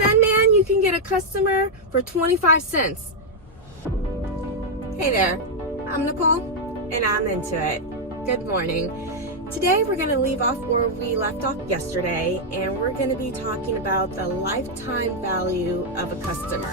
then, man, you can get a customer for 25 cents. Hey there, I'm Nicole, and I'm into it. Good morning. Today, we're going to leave off where we left off yesterday, and we're going to be talking about the lifetime value of a customer.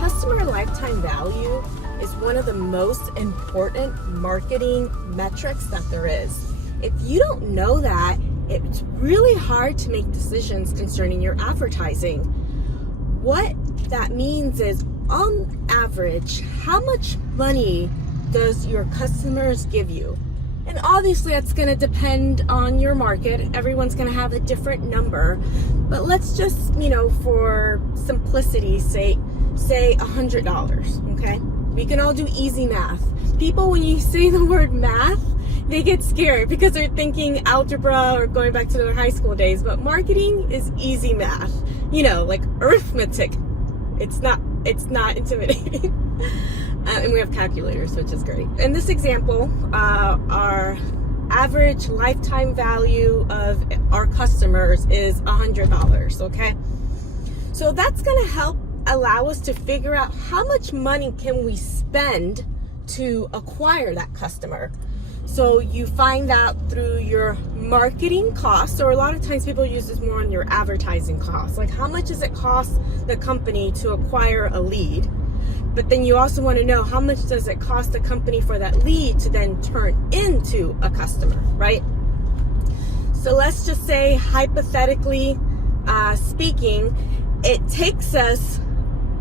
Customer lifetime value is one of the most important marketing metrics that there is. If you don't know that, it's really hard to make decisions concerning your advertising. What that means is, on average, how much money does your customers give you? And obviously that's going to depend on your market. Everyone's going to have a different number. But let's just, for simplicity's sake, say $100, okay? We can all do easy math. People, when you say the word math, they get scared because they're thinking algebra or going back to their high school days. But marketing is easy math, like arithmetic. It's not intimidating. And we have calculators, which is great. In this example, our average lifetime value of our customers is $100, okay? So that's gonna help allow us to figure out how much money can we spend to acquire that customer. So you find out through your marketing costs, or a lot of times people use this more on your advertising costs. Like, how much does it cost the company to acquire a lead? But then you also want to know, how much does it cost the company for that lead to then turn into a customer, right? So let's just say, hypothetically speaking, it takes us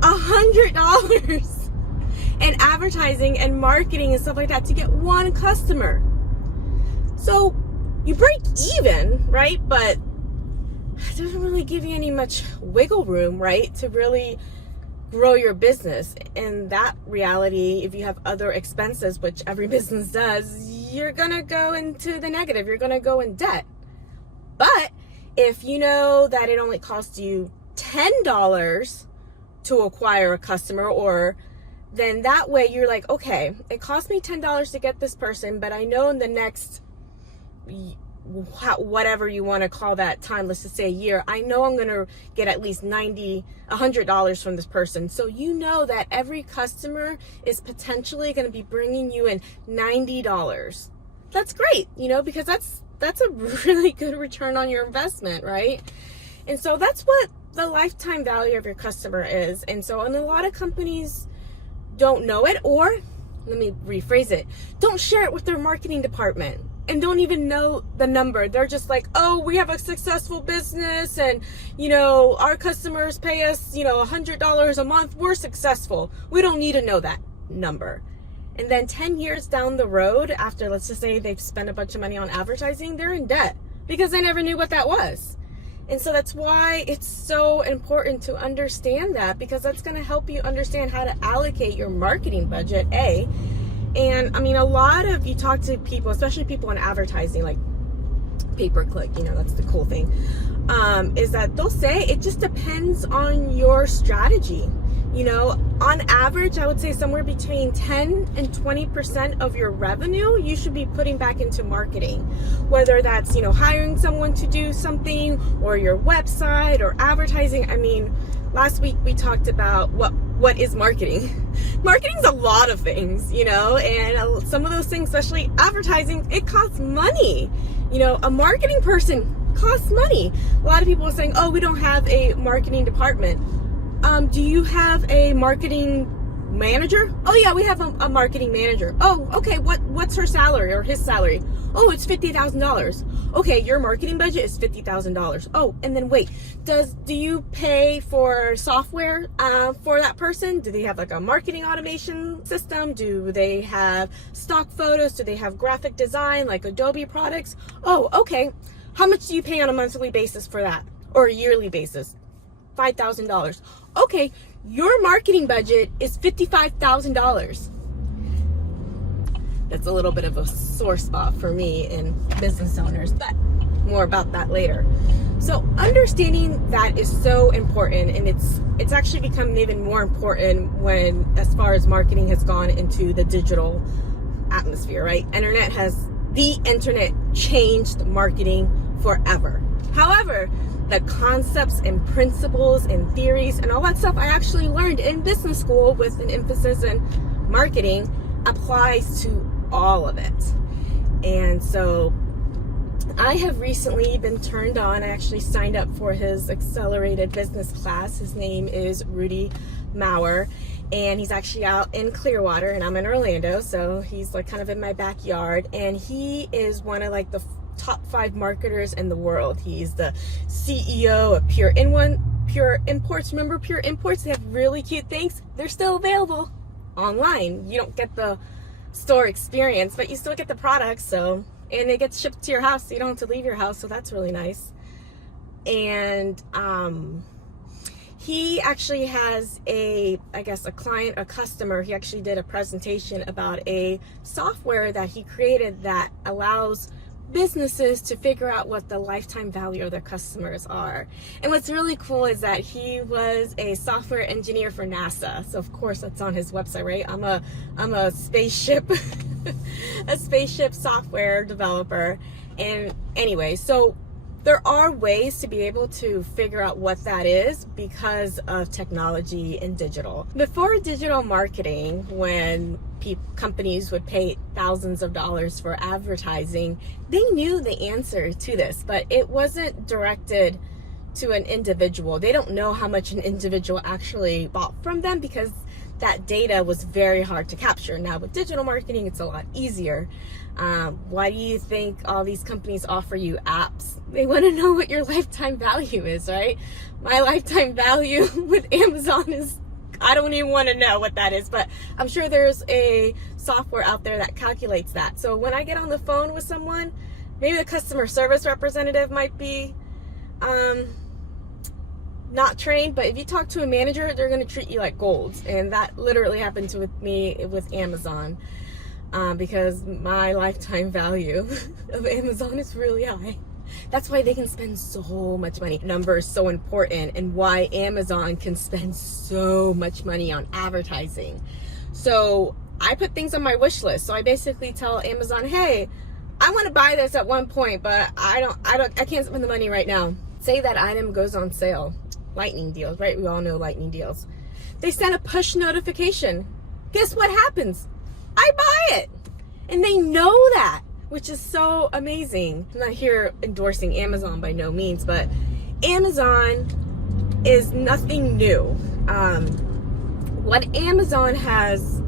$100 in advertising and marketing and stuff like that to get one customer. So you break even, right? But it doesn't really give you any much wiggle room, right, to really grow your business. In that reality, if you have other expenses, which every business does, you're gonna go into the negative. You're gonna go in debt. But if you know that it only costs you $10 to acquire a customer, or then that way you're like, okay, it cost me $10 to get this person, but I know in the next, whatever you want to call that time, let's just say a year, I know I'm going to get at least $100 from this person. So you know that every customer is potentially going to be bringing you in $90. That's great, because that's a really good return on your investment, right? And so that's what the lifetime value of your customer is. And so, and a lot of companies don't know it, or let me rephrase it, don't share it with their marketing department and don't even know the number. They're just like, oh, we have a successful business and, our customers pay us, $100 a month. We're successful. We don't need to know that number. And then 10 years down the road, after, let's just say they've spent a bunch of money on advertising, they're in debt because they never knew what that was. And so that's why it's so important to understand that, because that's going to help you understand how to allocate your marketing budget, A. And a lot of, you talk to people, especially people in advertising, like pay-per-click, that's the cool thing, is that they'll say it just depends on your strategy. On average, I would say somewhere between 10 and 20% of your revenue you should be putting back into marketing. Whether that's, hiring someone to do something, or your website, or advertising. Last week we talked about what is marketing. Marketing's a lot of things, and some of those things, especially advertising, it costs money. A marketing person costs money. A lot of people are saying, oh, we don't have a marketing department. Do you have a marketing manager? Oh yeah, we have a marketing manager. Oh, okay, what's her salary or his salary? Oh, it's $50,000. Okay, your marketing budget is $50,000. Oh, and then wait, do you pay for software for that person? Do they have like a marketing automation system? Do they have stock photos? Do they have graphic design like Adobe products? Oh, okay. How much do you pay on a monthly basis for that, or a yearly basis? $5,000. Okay, your marketing budget is $55,000. That's a little bit of a sore spot for me and business owners, but more about that later. So understanding that is so important, and it's actually become even more important when, as far as marketing has gone into the digital atmosphere, right? The internet changed marketing forever. However, the concepts and principles and theories and all that stuff I actually learned in business school with an emphasis in marketing applies to all of it. And so I have recently been turned on. I actually signed up for his accelerated business class. His name is Rudy Maurer, and he's actually out in Clearwater, and I'm in Orlando, so he's like kind of in my backyard. And he is one of like the top 5 marketers in the world. He's the CEO of Pure Imports. Remember Pure Imports? They have really cute things. They're still available online. You don't get the store experience, but you still get the products. So, and it gets shipped to your house, so you don't have to leave your house. So that's really nice. And he actually has a customer. He actually did a presentation about a software that he created that allows businesses to figure out what the lifetime value of their customers are. And what's really cool is that he was a software engineer for NASA. So of course that's on his website, right? I'm a spaceship a spaceship software developer. And anyway, so there are ways to be able to figure out what that is because of technology and digital. Before digital marketing, when companies would pay thousands of dollars for advertising, they knew the answer to this, but it wasn't directed to an individual. They don't know how much an individual actually bought from them because that data was very hard to capture. Now with digital marketing, it's a lot easier. Why do you think all these companies offer you apps? They want to know what your lifetime value is, right? My lifetime value with Amazon is, I don't even want to know what that is, but I'm sure there's a software out there that calculates that. So when I get on the phone with someone, maybe the customer service representative might be not trained, but if you talk to a manager, they're going to treat you like gold. And that literally happened with me with Amazon, because my lifetime value of Amazon is really high. That's why they can spend so much money. Number is so important, and why Amazon can spend so much money on advertising. So I put things on my wish list. So I basically tell Amazon, hey, I want to buy this at one point, but I can't spend the money right now. Say that item goes on sale. Lightning deals, right? We all know lightning deals. They send a push notification. Guess what happens? I buy it. And they know that, which is so amazing. I'm not here endorsing Amazon by no means, but Amazon is nothing new. What Amazon has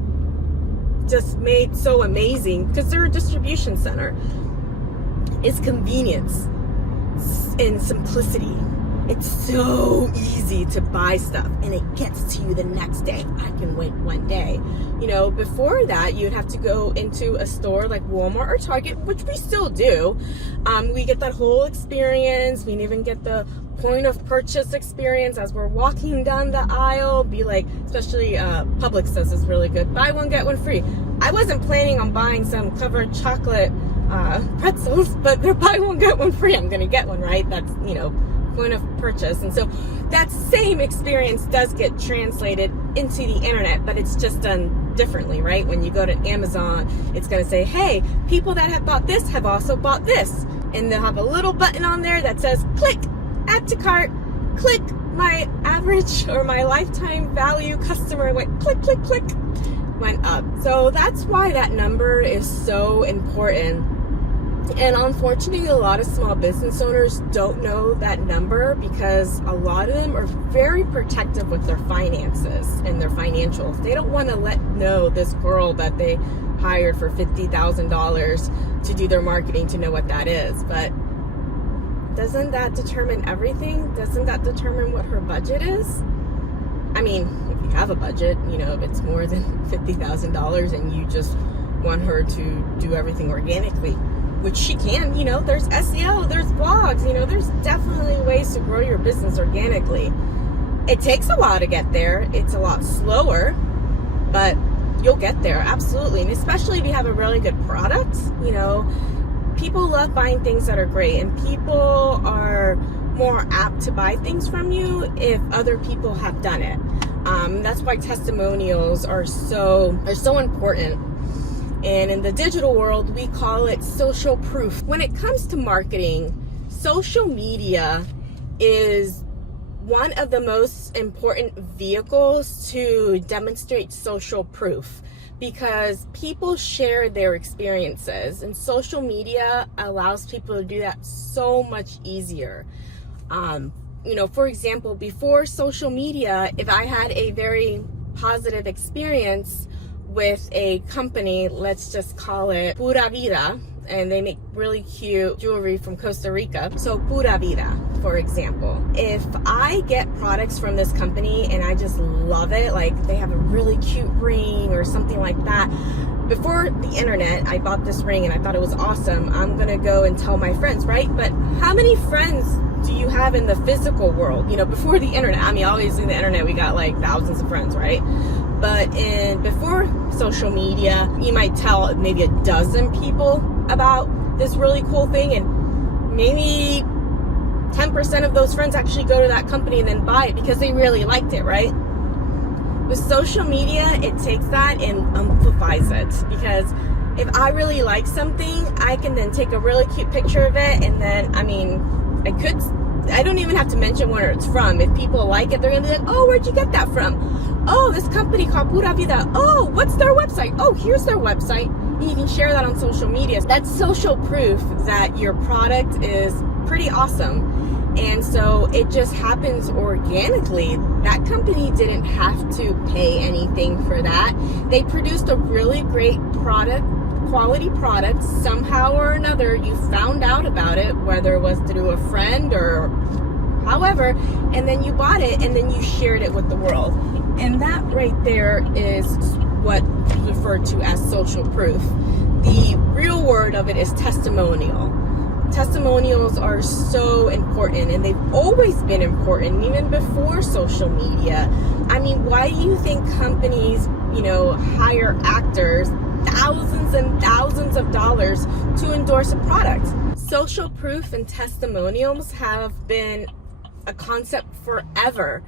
just made so amazing, because they're a distribution center, is convenience and simplicity. It's so easy to buy stuff and it gets to you the next day. I can wait one day. You know, before that, you'd have to go into a store like Walmart or Target, which we still do. We get that whole experience. We even get the point of purchase experience as we're walking down the aisle. Be like, especially Publix does this really good. Buy one, get one free. I wasn't planning on buying some covered chocolate pretzels, but they're buy one, get one free. I'm going to get one, right? That's, you know, point of purchase. And so that same experience does get translated into the internet, but it's just done differently, right? When you go to Amazon, it's going to say, hey, people that have bought this have also bought this, and they'll have a little button on there that says click, add to cart, click, my average or my lifetime value customer went click, click, click, went up. So that's why that number is so important. And unfortunately, a lot of small business owners don't know that number because a lot of them are very protective with their finances and their financials. They don't want to let know this girl that they hired for $50,000 to do their marketing to know what that is. But doesn't that determine everything? Doesn't that determine what her budget is? I mean, if you have a budget, you know, if it's more than $50,000 and you just want her to do everything organically, which she can, you know, there's SEO, there's blogs, you know, there's definitely ways to grow your business organically. It takes a while to get there. It's a lot slower, but you'll get there, absolutely. And especially if you have a really good product, you know, people love buying things that are great, and people are more apt to buy things from you if other people have done it. That's why testimonials are so important. And in the digital world, we call it social proof. When it comes to marketing, social media is one of the most important vehicles to demonstrate social proof, because people share their experiences, and social media allows people to do that so much easier. For example, before social media, if I had a very positive experience with a company, let's just call it Pura Vida, and they make really cute jewelry from Costa Rica. So Pura Vida, for example. If I get products from this company and I just love it, like they have a really cute ring or something like that, before the internet, I bought this ring and I thought it was awesome. I'm gonna go and tell my friends, right? But how many friends do you have in the physical world? Before the internet, I mean, obviously the internet, we got like thousands of friends, right? But before social media, you might tell maybe a dozen people about this really cool thing, and maybe 10% of those friends actually go to that company and then buy it because they really liked it, right? With social media, it takes that and amplifies it, because if I really like something, I can then take a really cute picture of it, and then, I don't even have to mention where it's from. If people like it, they're gonna be like, oh, where'd you get that from? Oh, this company called Pura Vida. Oh, what's their website? Oh, here's their website. And you can share that on social media. That's social proof that your product is pretty awesome. And so it just happens organically. That company didn't have to pay anything for that. They produced a really great product, quality product. Somehow or another, you found out about it, whether it was through a friend or however, and then you bought it and then you shared it with the world. And that right there is what is referred to as social proof. The real word of it is testimonial. Testimonials are so important, and they've always been important, even before social media. I mean, why do you think companies, hire actors thousands and thousands of dollars to endorse a product? Social proof and testimonials have been a concept forever.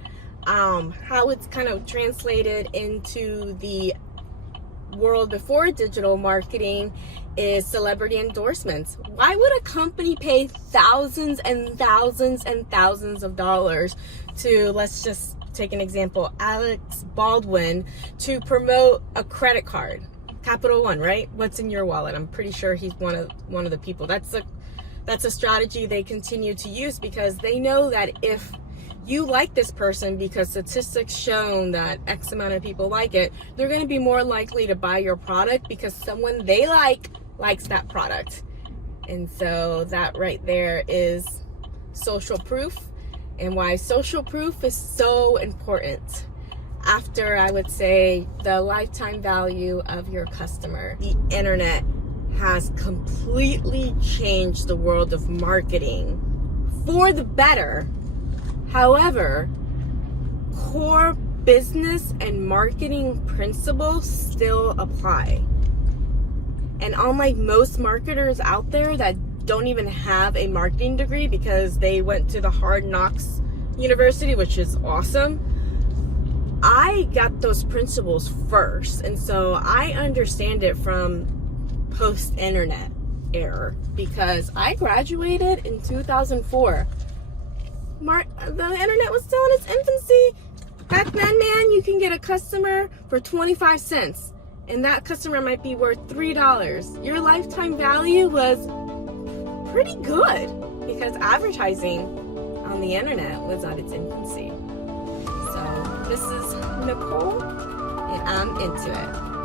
How it's kind of translated into the world before digital marketing is celebrity endorsements. Why would a company pay thousands and thousands and thousands of dollars to, let's just take an example, Alex Baldwin, to promote a credit card? Capital One, right? What's in your wallet? I'm pretty sure he's one of the people. That's a strategy they continue to use, because they know that if you like this person, because statistics shown that X amount of people like it, they're going to be more likely to buy your product because someone they likes that product. And so that right there is social proof, and why social proof is so important. After, I would say, the lifetime value of your customer, the internet has completely changed the world of marketing for the better. However, core business and marketing principles still apply. And unlike most marketers out there that don't even have a marketing degree because they went to the Hard Knocks University, which is awesome, I got those principles first. And so I understand it from post-internet era, because I graduated in 2004. The internet was still in its infancy. Back then, man, you can get a customer for 25 cents, and that customer might be worth $3. Your lifetime value was pretty good, because advertising on the internet was at its infancy. So this is Nicole, and I'm into it.